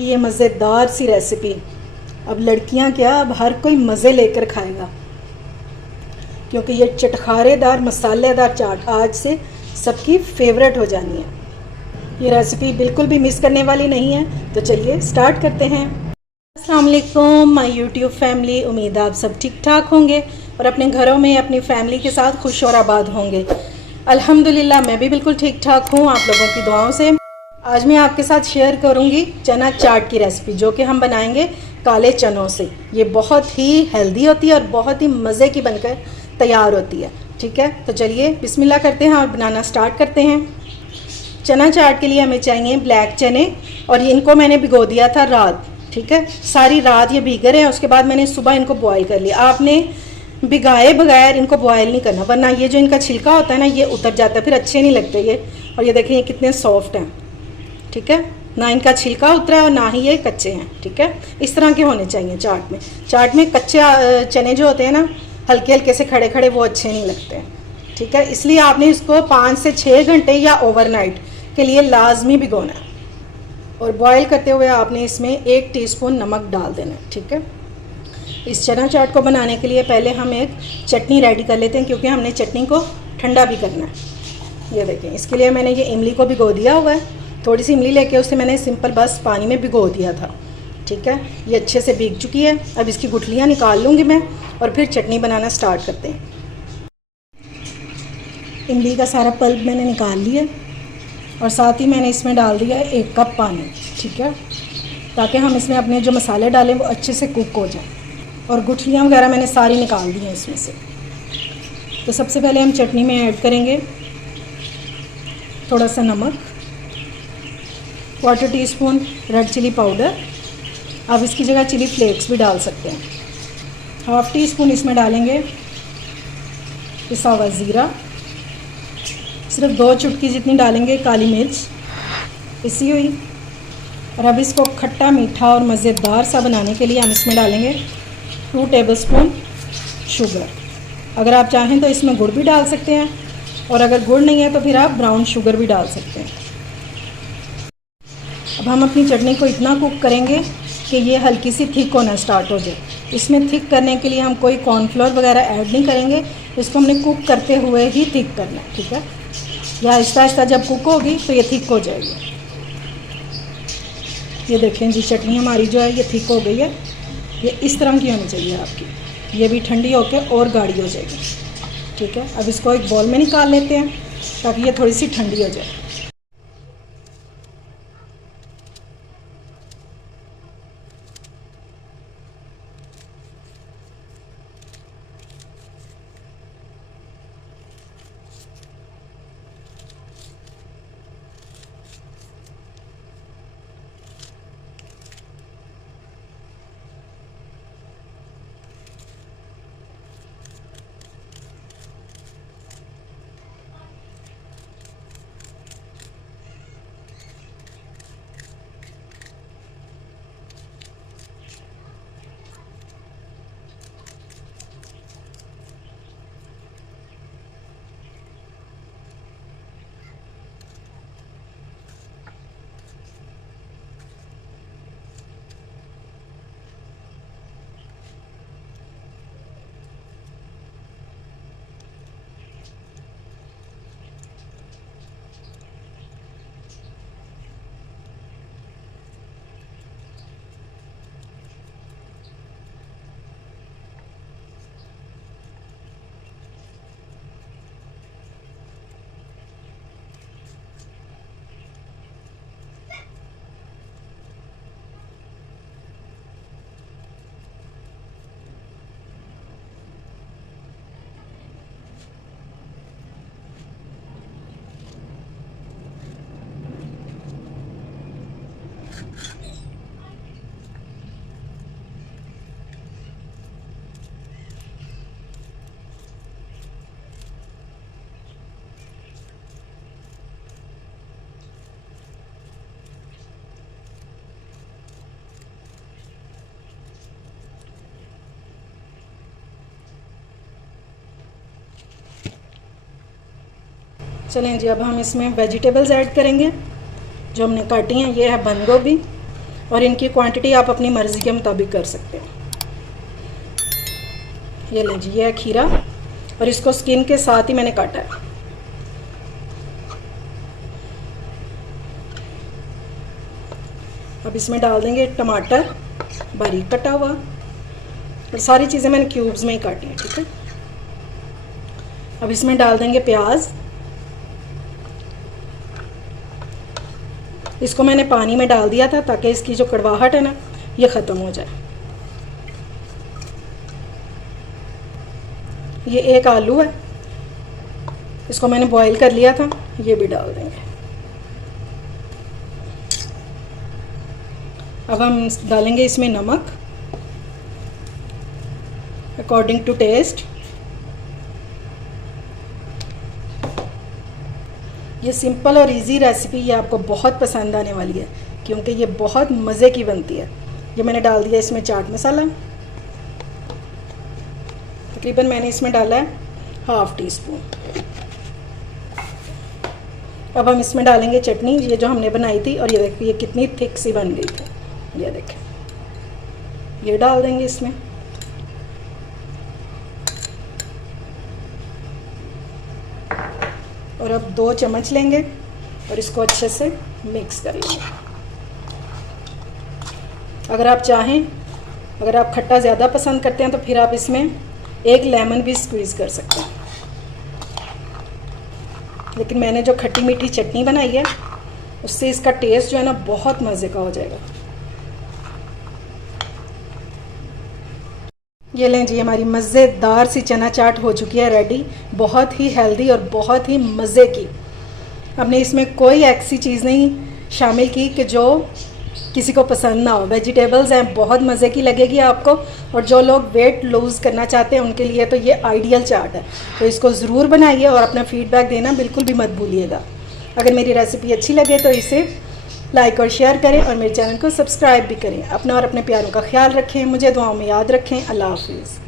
की ये मज़ेदार सी रेसिपी। अब लड़कियां क्या, अब हर कोई मज़े लेकर खाएगा, क्योंकि ये चटखारेदार मसालेदार चाट आज से सबकी फेवरेट हो जानी है। ये रेसिपी बिल्कुल भी मिस करने वाली नहीं है। तो चलिए स्टार्ट करते हैं। अस्सलाम वालेकुम माय यूट्यूब फैमिली, उम्मीद आप सब ठीक ठाक होंगे और अपने घरों में अपनी फैमिली के साथ खुश और आबाद होंगे। अल्हम्दुलिल्लाह मैं भी बिल्कुल ठीक ठाक हूँ, आप लोगों की दुआओं से। आज मैं आपके साथ शेयर करूँगी चना चाट की रेसिपी, जो कि हम बनाएंगे काले चनों से। ये बहुत ही हेल्दी होती है और बहुत ही मज़े की बनकर तैयार होती है। ठीक है, तो चलिए बिस्मिल्लाह करते हैं और बनाना स्टार्ट करते हैं। चना चाट के लिए हमें चाहिए ब्लैक चने, और इनको मैंने भिगो दिया था रात। ठीक है, सारी रात ये भीगे रहे हैं। उसके बाद मैंने सुबह इनको बॉईल कर लिया। आपने भिगाए बगैर इनको बॉयल नहीं करना, वरना ये जो इनका छिलका होता है ना, ये उतर जाता है, फिर अच्छे नहीं लगते ये। और ये देखें ये कितने सॉफ्ट हैं। ठीक है, ना इनका छिलका उतरा है और ना ही ये कच्चे हैं। ठीक है, इस तरह के होने चाहिए चाट में। चाट में कच्चे चने जो होते हैं ना, हल्के हल्के से खड़े खड़े, वो अच्छे नहीं लगते हैं। ठीक है, इसलिए आपने इसको 5 से 6 घंटे या ओवरनाइट के लिए लाजमी भिगोना है। और बॉईल करते हुए आपने इसमें 1 टीस्पून नमक डाल देना है। ठीक है, इस चना चाट को बनाने के लिए पहले हम एक चटनी रेडी कर लेते हैं, क्योंकि हमने चटनी को ठंडा भी करना है। ये देखें, इसके लिए मैंने ये इमली को भिगो दिया हुआ है। थोड़ी सी इमली लेके उसे मैंने सिंपल बस पानी में भिगो दिया था। ठीक है, ये अच्छे से भीग चुकी है। अब इसकी गुठलियाँ निकाल लूँगी मैं और फिर चटनी बनाना स्टार्ट करते हैं। इमली का सारा पल्प मैंने निकाल लिया और साथ ही मैंने इसमें डाल दिया 1 कप पानी। ठीक है, ताकि हम इसमें अपने जो मसाले डालें वो अच्छे से कुक हो जाए। और गुठलियाँ वगैरह मैंने सारी निकाल दी हैं इसमें से। तो सबसे पहले हम चटनी में ऐड करेंगे थोड़ा सा नमक, 1/4 टीस्पून रेड चिली पाउडर। आप इसकी जगह चिली फ्लेक्स भी डाल सकते हैं। 1/2 टीस्पून इसमें डालेंगे पिसा हुआ ज़ीरा। सिर्फ 2 चुटकी जितनी डालेंगे काली मिर्च पिसी हुई। और अब इसको खट्टा मीठा और मज़ेदार सा बनाने के लिए हम इसमें डालेंगे 2 टेबलस्पून शुगर। अगर आप चाहें तो इसमें गुड़ भी डाल सकते हैं, और अगर गुड़ नहीं है तो फिर आप ब्राउन शुगर भी डाल सकते हैं। अब हम अपनी चटनी को इतना कुक करेंगे कि ये हल्की सी थिक होना स्टार्ट हो जाए। इसमें थिक करने के लिए हम कोई कॉर्नफ्लोर वगैरह ऐड नहीं करेंगे। इसको हमने कुक करते हुए ही थिक करना है। ठीक है, या आहिस्ता आहिस्ता जब कुक होगी तो ये थिक हो जाएगी। ये देखें जी, चटनी हमारी जो है ये थिक हो गई है। ये इस तरह की होनी चाहिए आपकी। ये भी ठंडी होकर और गाढ़ी हो जाएगी। ठीक है, अब इसको एक बॉल में निकाल लेते हैं ताकि ये थोड़ी सी ठंडी हो जाए। चलें जी, अब हम इसमें वेजिटेबल्स ऐड करेंगे जो हमने काटी हैं। ये है बंद गोभी, और इनकी क्वांटिटी आप अपनी मर्ज़ी के मुताबिक कर सकते हो। ये लीजिए, ये है खीरा और इसको स्किन के साथ ही मैंने काटा है। अब इसमें डाल देंगे टमाटर बारीक कटा हुआ, और सारी चीज़ें मैंने क्यूब्स में ही काटी हैं, ठीक है। अब इसमें डाल देंगे प्याज। इसको मैंने पानी में डाल दिया था ताकि इसकी जो कड़वाहट है ना ये ख़त्म हो जाए। ये एक आलू है, इसको मैंने बॉईल कर लिया था, ये भी डाल देंगे। अब हम डालेंगे इसमें नमक अकॉर्डिंग टू टेस्ट। ये सिंपल और इजी रेसिपी ये आपको बहुत पसंद आने वाली है क्योंकि ये बहुत मज़े की बनती है। ये मैंने डाल दिया इसमें चाट मसाला, तकरीबन मैंने इसमें डाला है ½ टीस्पून। अब हम इसमें डालेंगे चटनी, ये जो हमने बनाई थी, और ये देखिए ये कितनी थिक सी बन गई थी, ये देखें। ये डाल देंगे इसमें। और अब 2 चम्मच लेंगे और इसको अच्छे से मिक्स कर लेंगे। अगर आप चाहें, अगर आप खट्टा ज़्यादा पसंद करते हैं तो फिर आप इसमें 1 लेमन भी स्क्वीज़ कर सकते हैं, लेकिन मैंने जो खट्टी मीठी चटनी बनाई है उससे इसका टेस्ट जो है ना बहुत मज़े का हो जाएगा। ये लें जी, हमारी मज़ेदार सी चना चाट हो चुकी है रेडी, बहुत ही हेल्दी और बहुत ही मज़े की। हमने इसमें कोई ऐसी चीज़ नहीं शामिल की कि जो किसी को पसंद ना हो। वेजिटेबल्स हैं, बहुत मज़े की लगेगी आपको, और जो लोग वेट लूज़ करना चाहते हैं उनके लिए तो ये आइडियल चाट है। तो इसको ज़रूर बनाइए और अपना फ़ीडबैक देना बिल्कुल भी मत भूलिएगा। अगर मेरी रेसिपी अच्छी लगे तो इसे लाइक और शेयर करें और मेरे चैनल को सब्सक्राइब भी करें। अपना और अपने प्यारों का ख्याल रखें, मुझे दुआओं में याद रखें। अल्लाह हाफिज़।